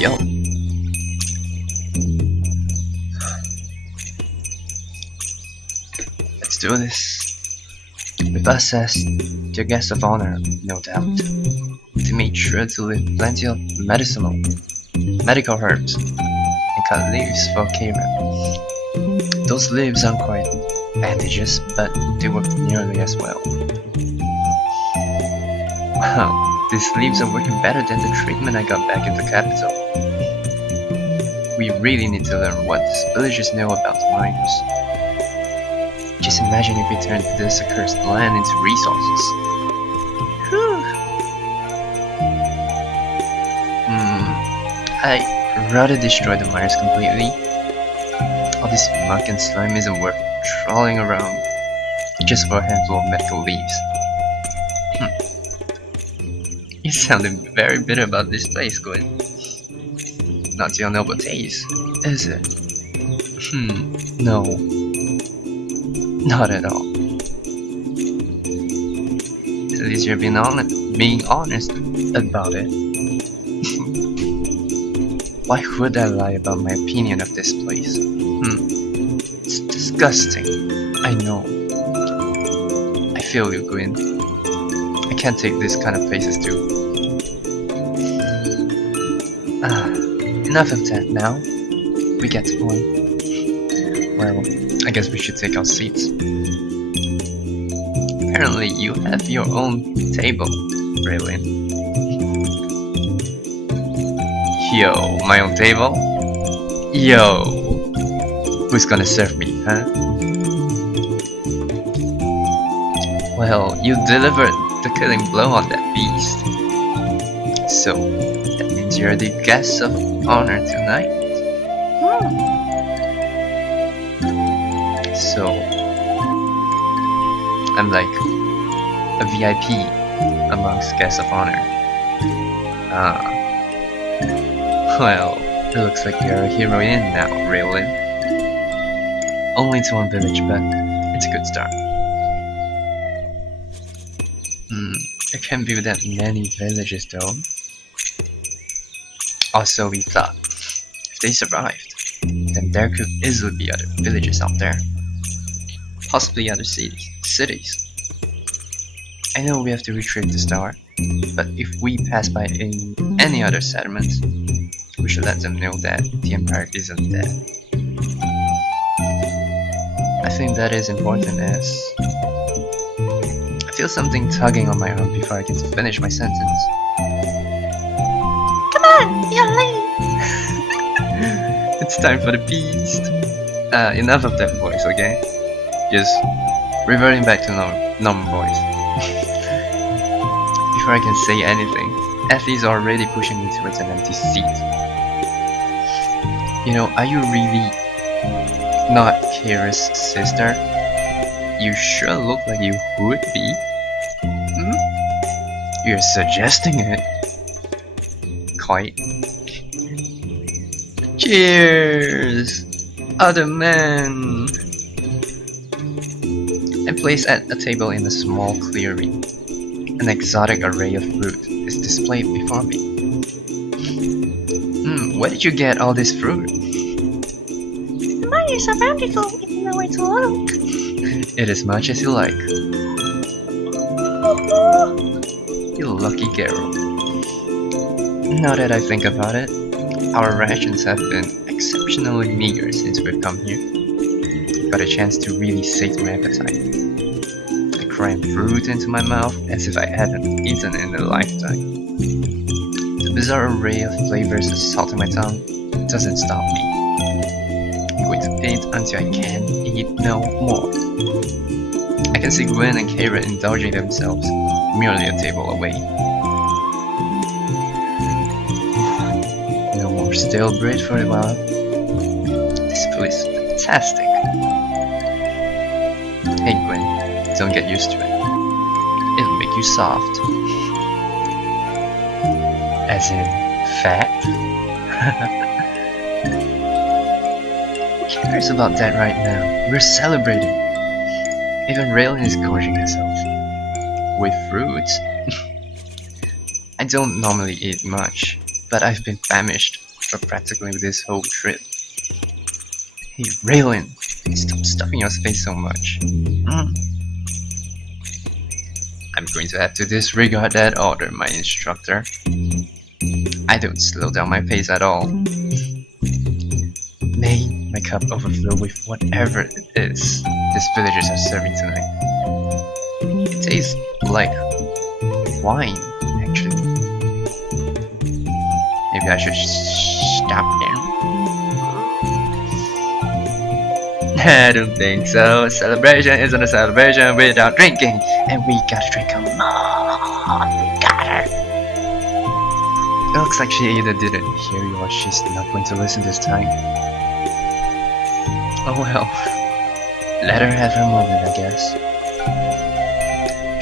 Yo, let's do this. With us as your guest of honor, no doubt. To make sure to leave plenty of medical herbs and cut leaves for Karen. Those leaves aren't quite bandages, but they work nearly as well. Wow, these leaves are working better than the treatment I got back in the capital. We really need to learn what these villagers know about the miners. Just imagine if we turned this accursed land into resources. Whew. I'd rather destroy the miners completely. All this muck and slime isn't worth trawling around just for a handful of medical leaves. You sounded very bitter about this place, Gwen. Not your noble taste, is it? No. Not at all. At least you're being honest about it. Why would I lie about my opinion of this place? It's disgusting. I know. I feel you, Gwyn. I can't take this kind of places too. Enough of that now. We get the point. Well, I guess we should take our seats. Apparently you have your own table, Raelin. Yo, my own table? Yo! Who's gonna serve me, huh? Well, you delivered the killing blow on that beast. So, that means you're the guest of honor tonight? So, I'm like a VIP amongst guests of honor. Well, it looks like you're a heroine now, Raelin. Only to one village, but it's a good start. There can't be that many villages though. Also, we thought, if they survived, then there could easily be other villages out there. Possibly other cities. I know we have to retrieve the star, but if we pass by any other settlements, we should let them know that the Empire isn't dead. I think that is important as I feel something tugging on my arm before I can finish my sentence. Come on, you're late. It's time for the beast. Enough of that voice, okay? Just reverting back to normal voice. Before I can say anything, Effie's already pushing me towards an empty seat. You know, are you really not Kira's sister? You sure look like you would be. You're suggesting it. Quite. Cheers! Other men! I place at a table in a small clearing. An exotic array of fruit is displayed before me. Where did you get all this fruit? The miners are bountiful if you know where to look. Eat as much as you like. You lucky girl. Now that I think about it, our rations have been exceptionally meager since we've come here. Got a chance to really sate my appetite. I cram fruit into my mouth as if I hadn't eaten in a lifetime. The bizarre array of flavors assaulting my tongue doesn't stop me. I'm going to eat until I can't eat no more. I can see Gwen and Kara indulging themselves merely a table away. No more stale bread for a while. This food is fantastic. Hey Gwen, don't get used to it. It'll make you soft. As in, fat? Who cares about that right now? We're celebrating. Even Raelin is gorging herself. With fruits? I don't normally eat much, but I've been famished for practically this whole trip. Hey, Raelin, stop stuffing your face so much. I'm going to have to disregard that order, my instructor. I don't slow down my pace at all. May my cup overflow with whatever it is these villagers are serving tonight. It tastes like wine, actually. Maybe I should stop now. I don't think so. Celebration isn't a celebration without drinking, and we gotta drink a lot. We gotta. It looks like she either didn't hear you or she's not going to listen this time. Oh well. Let her have her moment, I guess.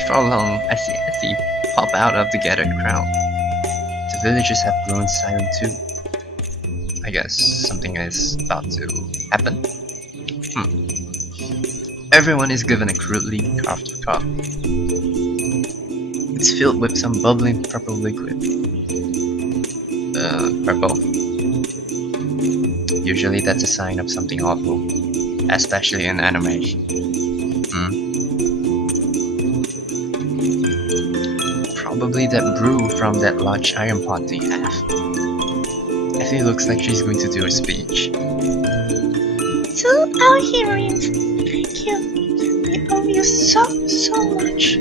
For long, I see a thief pop out of the gathered crowd. The villagers have grown silent too. I guess something is about to happen. Everyone is given a crudely carved cup. It's filled with some bubbling purple liquid. Purple. Usually that's a sign of something awful, especially in animation. Probably that brew from that large iron pot they have. Effie looks like she's going to do a speech. To our heroines, thank you. We owe you so much.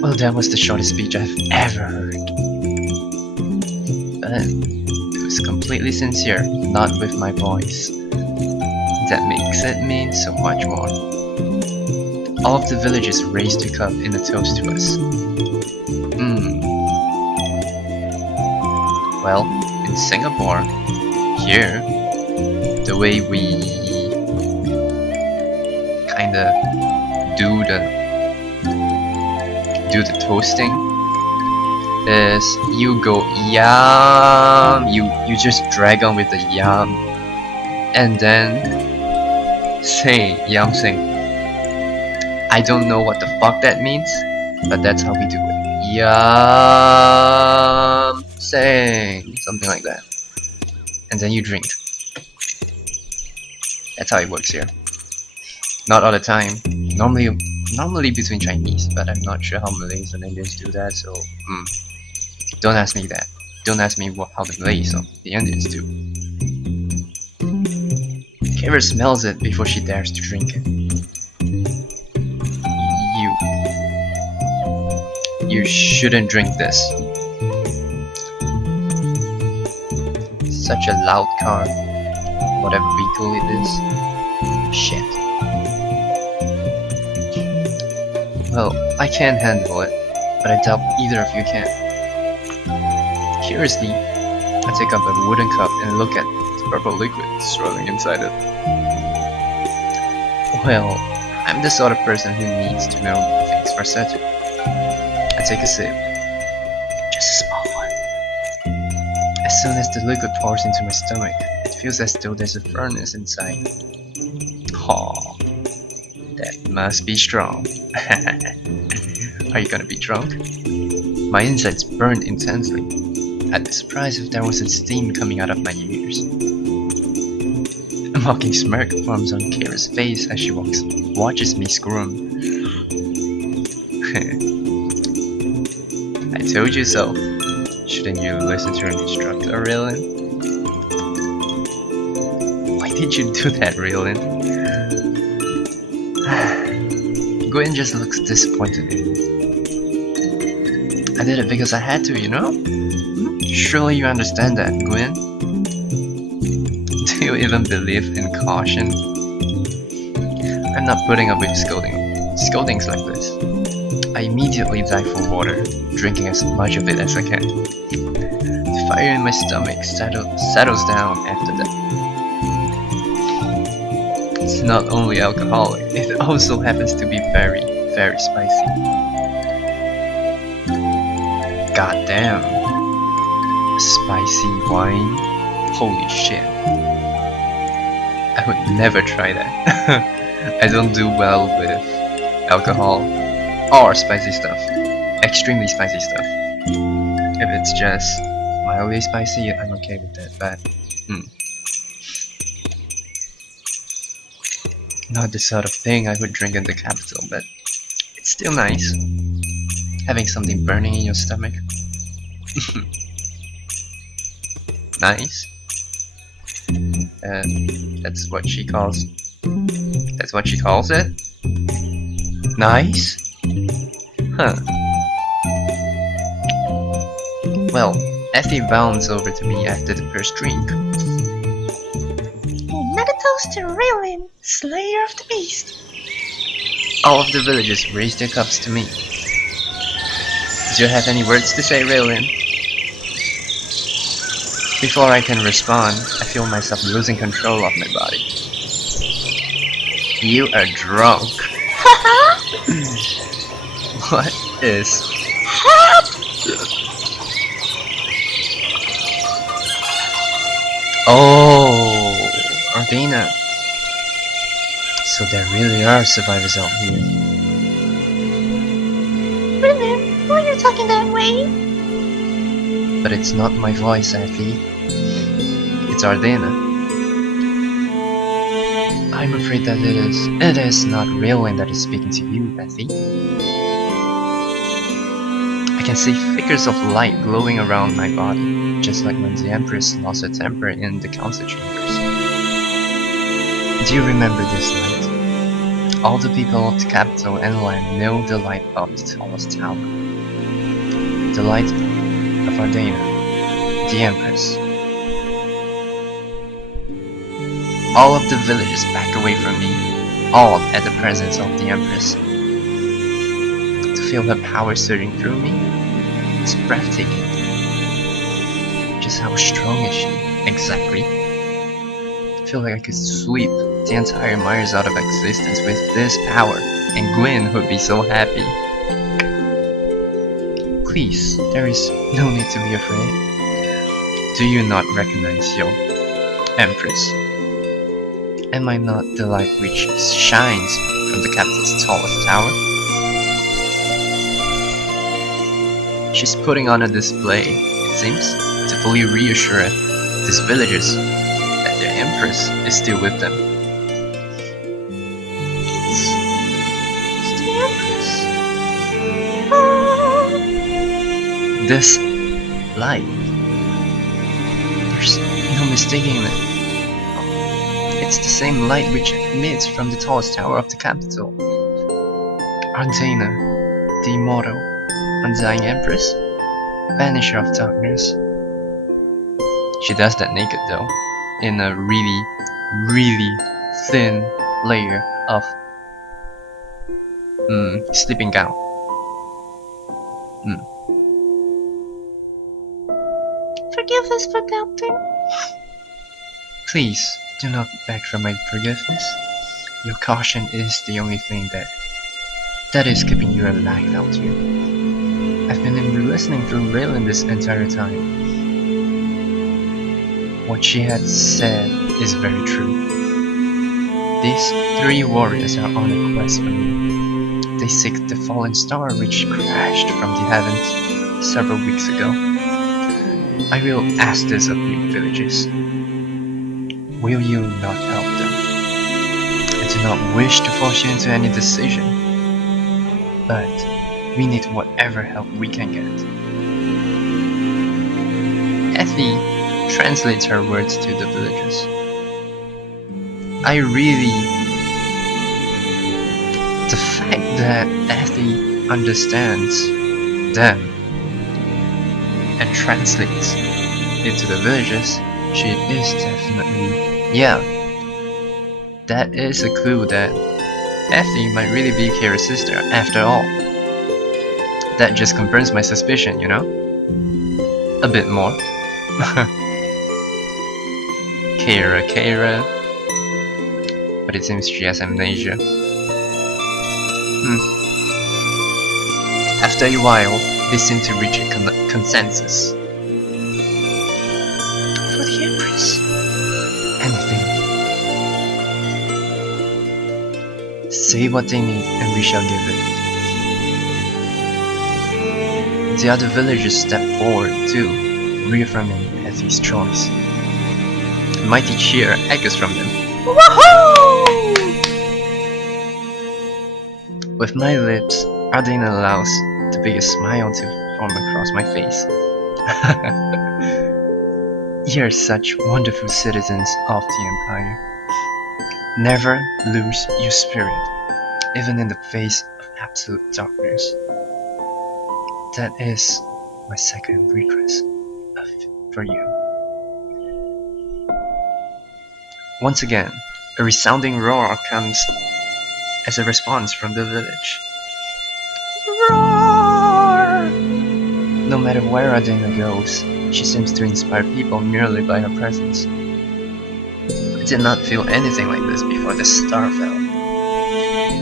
Well, that was the shortest speech I've ever heard. But it was completely sincere, not with my voice. That makes it mean so much more. All of the villagers raised a cup in a toast to us. Well, in Singapore, here, the way we kinda do the toasting is you go yum, you just drag on with the yum, and then say yum sing. I don't know what the fuck that means, but that's how we do it. Yum sing, something like that, and then you drink. That's how it works here. Not all the time. Normally between Chinese, but I'm not sure how Malays and Indians do that. So, don't ask me that. Don't ask me how the Malays or the Indians do. Kara smells it before she dares to drink it. You shouldn't drink this. Such a loud car. Whatever vehicle it is. Shit. Well, I can't handle it, but I doubt either of you can. Curiously, I take up a wooden cup and look at the purple liquid swirling inside it. Well, I'm the sort of person who needs to know things for certain. I take a sip. Just a small one. As soon as the liquid pours into my stomach, it feels as though there's a furnace inside. Aw, that must be strong. Are you gonna be drunk? My insides burned intensely. I'd be surprised if there wasn't steam coming out of my ears. A mocking smirk forms on Kira's face as she watches me squirm. I told you so. Shouldn't you listen to your instructor, Raelin? Why did you do that, Raelin? Gwen just looks disappointed in me. I did it because I had to, you know? Surely you understand that, Gwen? Do you even believe in caution? I'm not putting up with scoldings like this. I immediately dive for water, drinking as much of it as I can. The fire in my stomach settles down after that. It's not only alcoholic, it also happens to be very, very spicy. God damn. Spicy wine? Holy shit. I would never try that. I don't do well with alcohol or spicy stuff. Extremely spicy stuff. If it's just my mildly spicy, I'm okay with that, but not the sort of thing I would drink in the capital, but it's still nice. Having something burning in your stomach. Nice. That's what she calls. That's what she calls it? Nice? Huh. Well, Effie bounds over to me after the first drink. Another toast to Raelin, Slayer of the Beast. All of the villagers raise their cups to me. Do you have any words to say, Raelin? Before I can respond, I feel myself losing control of my body. You are drunk. What is? Oh, Ardina. So there really are survivors out here. Raelin, why are you talking that way? But it's not my voice, Effie. It's Ardina. I'm afraid that it is. It is not Raelin that is speaking to you, Effie. I can see flickers of light glowing around my body, just like when the Empress lost her temper in the council chambers. Do you remember this light? All the people of the capital and land know the light of the tallest tower. The light of Ardina, the Empress. All of the villagers back away from me, awed at the presence of the Empress. To feel her power surging through me, it's breathtaking. Just how strong is she, exactly? I feel like I could sweep the entire Myers out of existence with this power, and Gwyn would be so happy. Please, there is no need to be afraid. Do you not recognize your Empress? Am I not the light which shines from the capital's tallest tower? She's putting on a display, it seems, to fully reassure these villagers that their Empress is still with them. It's the Empress. Oh. This light, there's no mistaking it. It's the same light which emits from the tallest tower of the capital. Ardina, the immortal, undying Empress, banisher of darkness. She does that naked though, in a really, really thin layer of sleeping gown. Forgive us for doubting. Please, do not beg for my forgiveness. Your caution is the only thing that is keeping you alive out here. I've been listening through Raelin this entire time. What she had said is very true. These three warriors are on a quest for me. They seek the fallen star which crashed from the heavens several weeks ago. I will ask this of you, villagers. Will you not help them? I do not wish to force you into any decision, but we need whatever help we can get. Effie translates her words to the villagers. The fact that Effie understands them and translates it to the villagers, she is definitely, that is a clue that Effie might really be Kira's sister after all. That just confirms my suspicion, you know? A bit more. Kira. But it seems she has amnesia. After a while, they seem to reach a consensus. For the Empress. Anything. Say what they need and we shall give it. The other villagers step forward too, reaffirming Effie's choice. A mighty cheer echoes from them. Woohoo! With my lips, Ardena allows the biggest smile to form across my face. You're such wonderful citizens of the Empire. Never lose your spirit, even in the face of absolute darkness. That is my second request for you. Once again, a resounding roar comes as a response from the village. Roar! No matter where Ardena goes, she seems to inspire people merely by her presence. I did not feel anything like this before the star fell.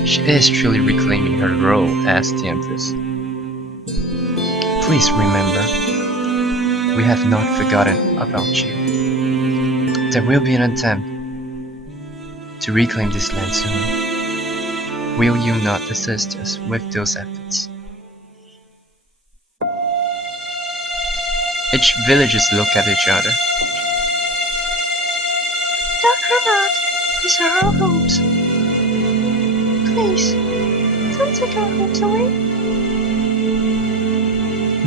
She is truly reclaiming her role as the Empress. Please remember, we have not forgotten about you. There will be an attempt to reclaim this land soon. Will you not assist us with those efforts? Each villagers look at each other. Dark or not, these are our homes. Please, don't take our homes away.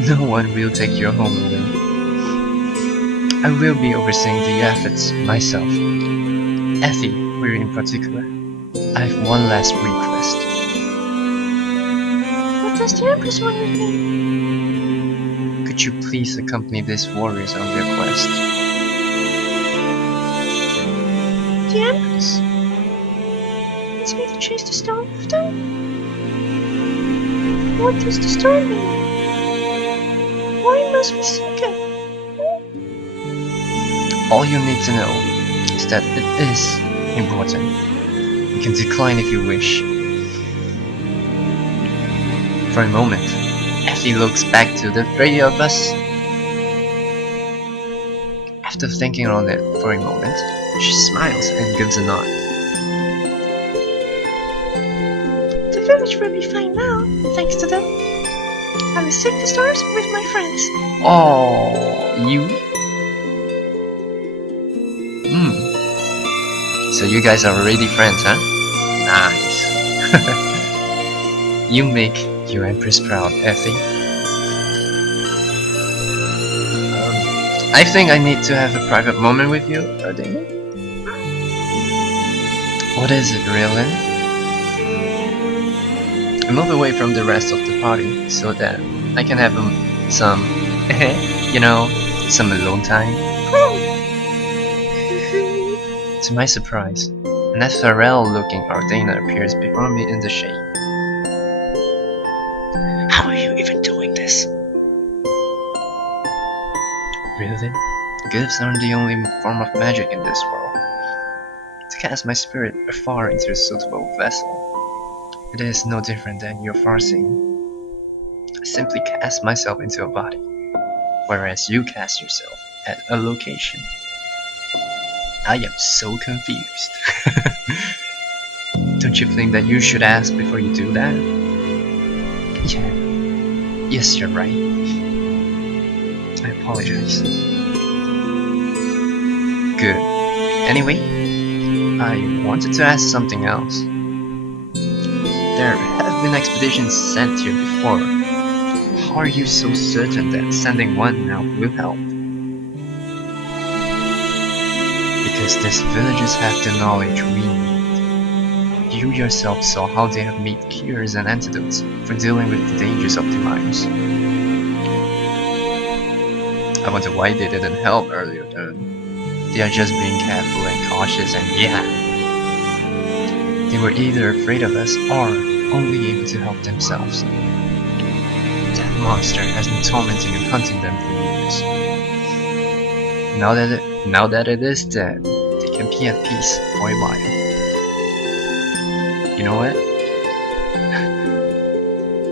No one will take your home away. I will be overseeing the efforts myself. Effie, in particular, I have one last request. What does the Empress want with me? Could you please accompany these warriors on their quest? The Empress wants me to chase the stone of them? What does the stone mean? Why must we seek it? All you need to know is that it is important. You can decline if you wish. For a moment, Effie looks back to the three of us. After thinking on it for a moment, she smiles and gives a nod. The village will be fine now, thanks to them. I will seek the stars with my friends. Oh, you? So you guys are already friends, huh? Nice. You make your Empress proud, Effie. I think I need to have a private moment with you, Ardena. What is it, Raelin? I move away from the rest of the party so that I can have some, some alone time. To my surprise, an ethereal-looking Ardena appears before me in the shade. How are you even doing this? Really? Gifts aren't the only form of magic in this world. To cast my spirit afar into a suitable vessel, it is no different than your farseeing. I simply cast myself into a body, whereas you cast yourself at a location. I am so confused. Don't you think that you should ask before you do that? Yeah. Yes, you're right. I apologize. Good. Anyway, I wanted to ask something else. There have been expeditions sent here before. How are you so certain that sending one now will help? Because these villagers have the knowledge we need. You yourself saw how they have made cures and antidotes for dealing with the dangers of the mines. I wonder why they didn't help earlier then. They are just being careful and cautious, and yeah, they were either afraid of us or only able to help themselves. That monster has been tormenting and hunting them for years. Now that it is dead, they can be at peace for a while. You know what?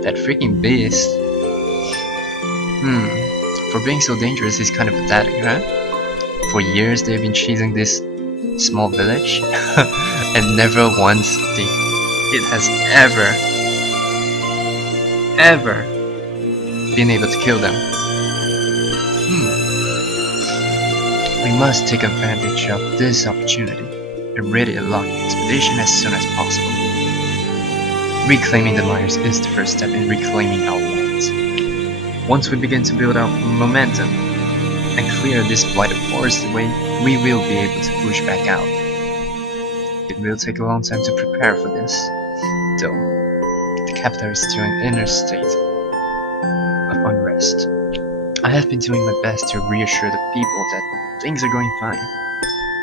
That freaking beast. For being so dangerous is kind of pathetic, huh? For years they've been chasing this small village, and never once it has ever been able to kill them. must take advantage of this opportunity and ready a logging expedition as soon as possible. Reclaiming the mines is the first step in reclaiming our lands. Once we begin to build up momentum and clear this blighted forest away, we will be able to push back out. It will take a long time to prepare for this, though the capital is still in an inner state of unrest. I have been doing my best to reassure the people that things are going fine,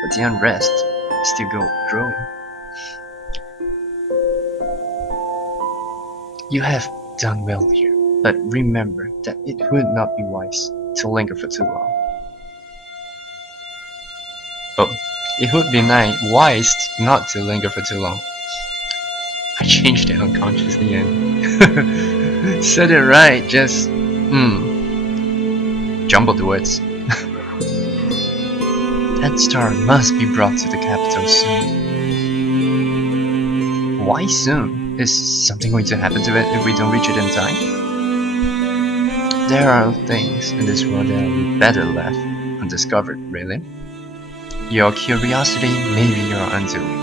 but the unrest is still growing. You have done well here, but remember that it would not be wise to linger for too long. Oh, it would be wise not to linger for too long. I changed it unconsciously and said it right, just jumbled the words. That star must be brought to the capital soon. Why soon? Is something going to happen to it if we don't reach it in time? There are things in this world that are better left undiscovered, Raelin. Your curiosity may be your undoing.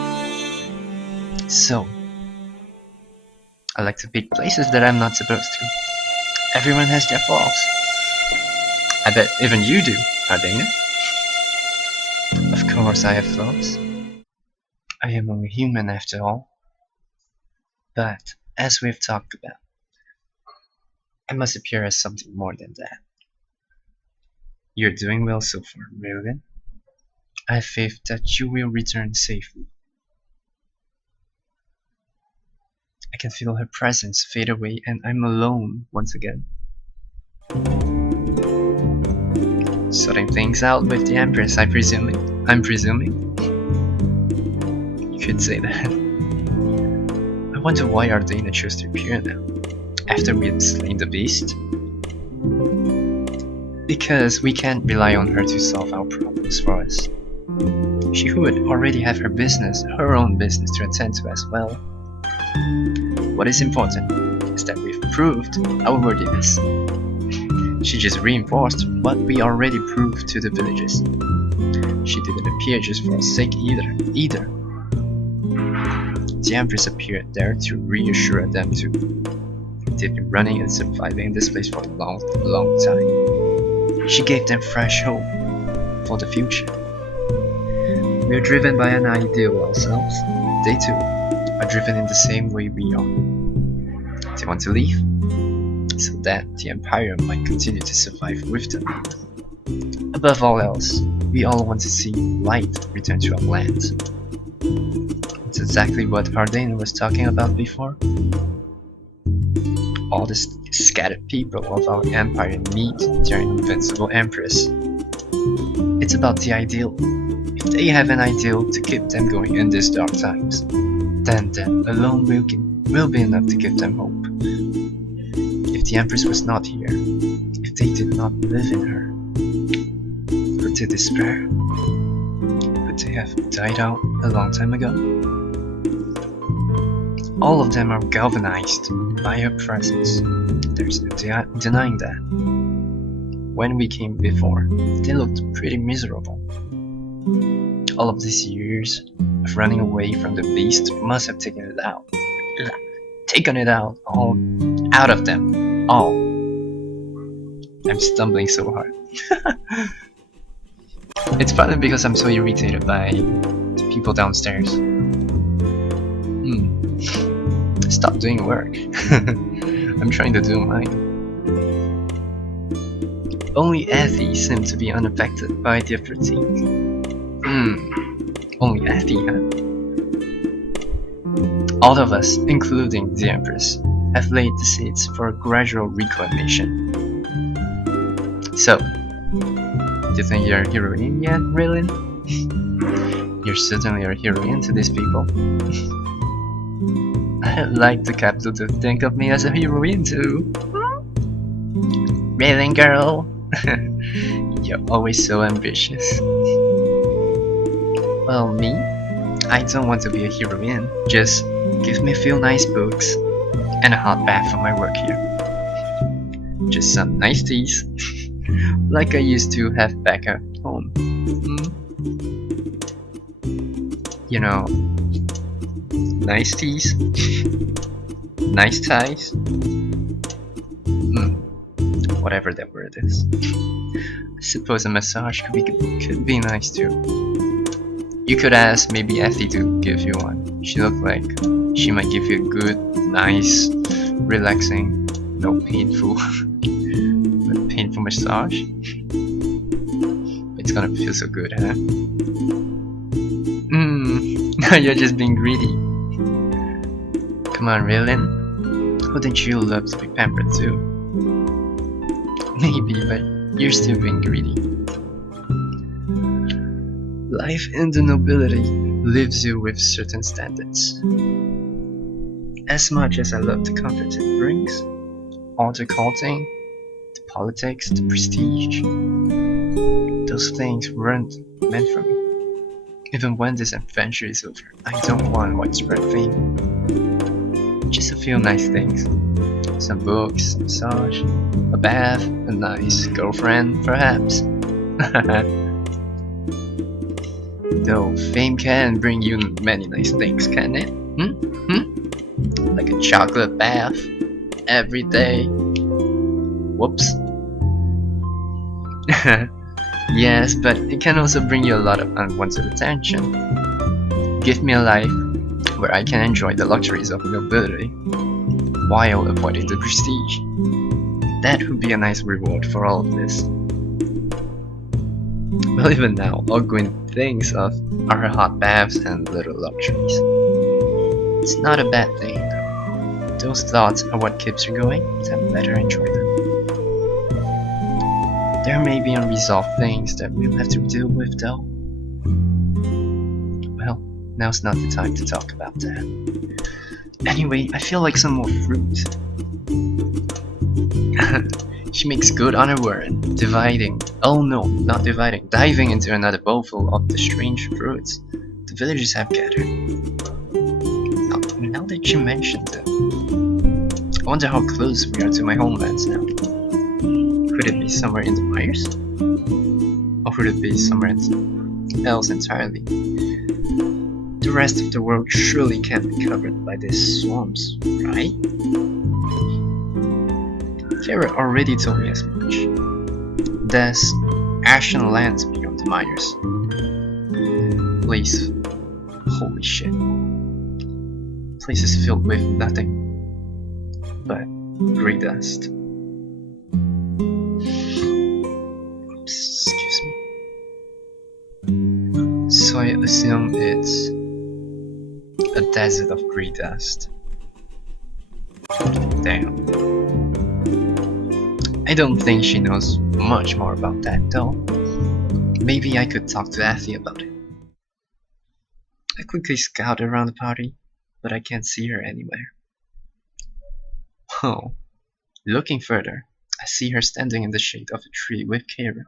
So, I like to pick places that I'm not supposed to. Everyone has their faults. I bet even you do, Ardena. Of course I have flaws. I am only human after all. But, as we've talked about, I must appear as something more than that. You're doing well so far, Raelin. I have faith that you will return safely. I can feel her presence fade away and I'm alone once again. Sorting things out with the Empress, I'm presuming. You could say that. I wonder why Ardena chose to appear now, after we had slain the beast. Because we can't rely on her to solve our problems for us. She would already have her own business to attend to as well. What is important is that we've proved our worthiness. She just reinforced what we already proved to the villagers. She didn't appear just for our sake either. The Empress appeared there to reassure them too. They've been running and surviving in this place for a long time. She gave them fresh hope for the future. We're driven by an ideal ourselves. They too are driven in the same way we are. They want to leave, so that the Empire might continue to survive with them. Above all else, we all want to see light return to our lands. It's exactly what Ardena was talking about before. All the scattered people of our empire meet their invincible empress. It's about the ideal. If they have an ideal to keep them going in these dark times, then that alone will be enough to give them hope. If the Empress was not here, if they did not live in her, would they despair? Would they have died out a long time ago? All of them are galvanized by her presence. There's no denying that. When we came before, they looked pretty miserable. All of these years of running away from the beast must have taken it out. All out of them. All. I'm stumbling so hard. It's probably because I'm so irritated by the people downstairs. Stop doing work. I'm trying to do mine. Only Effie seemed to be unaffected by their fatigue. Only Effie, huh? All of us, including the Empress, have laid the seeds for a gradual reclamation. So, do you think you're a heroine yet, Raelin? You're certainly a heroine to these people. I'd like the capital to think of me as a heroine too. Raelin girl, you're always so ambitious. Well, me? I don't want to be a heroine, just give me a few nice books and a hot bath for my work here. Just some nice teas, like I used to have back at home. You know, nice teas, nice ties, whatever that word is. I suppose a massage could be nice too. You could ask maybe Effie to give you one. She looked like she might give you a good, nice, relaxing, no painful, painful massage. It's gonna feel so good, huh? You're just being greedy. Come on, Raelin. Wouldn't you love to be pampered too? Maybe, but you're still being greedy. Life in the nobility leaves you with certain standards. As much as I love the comfort it brings, all the courting, the politics, the prestige, those things weren't meant for me. Even when this adventure is over, I don't want widespread fame. Just a few nice things. Some books, a massage, a bath, a nice girlfriend, perhaps. Though fame can bring you many nice things, can it? Like a chocolate bath every day. Whoops. Yes, but it can also bring you a lot of unwanted attention. Give me a life where I can enjoy the luxuries of nobility while avoiding the prestige. That would be a nice reward for all of this. Well, even now, all Gwyn thinks of are her hot baths and little luxuries. It's not a bad thing. Those thoughts are what keeps her going, then let her enjoy them. There may be unresolved things that we'll have to deal with though. Well, now's not the time to talk about that. Anyway, I feel like some more fruit. She makes good on her word, diving into another bowlful of the strange fruits the villagers have gathered. Now that you mentioned it, I wonder how close we are to my homelands now. Could it be somewhere in the mires? Or could it be somewhere else entirely? The rest of the world surely can't be covered by these swamps, right? Kara already told me as much. There's ashen lands beyond the mires. Place, holy shit. Place is filled with nothing but grey dust. Oops, excuse me. So I assume it's a desert of grey dust. Damn. I don't think she knows much more about that though. Maybe I could talk to Effie about it. I quickly scout around the party, but I can't see her anywhere. Oh, looking further, I see her standing in the shade of a tree with Kara.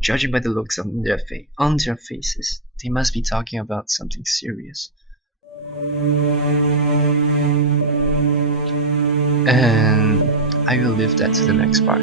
Judging by the looks on their faces, they must be talking about something serious. And I will leave that to the next part.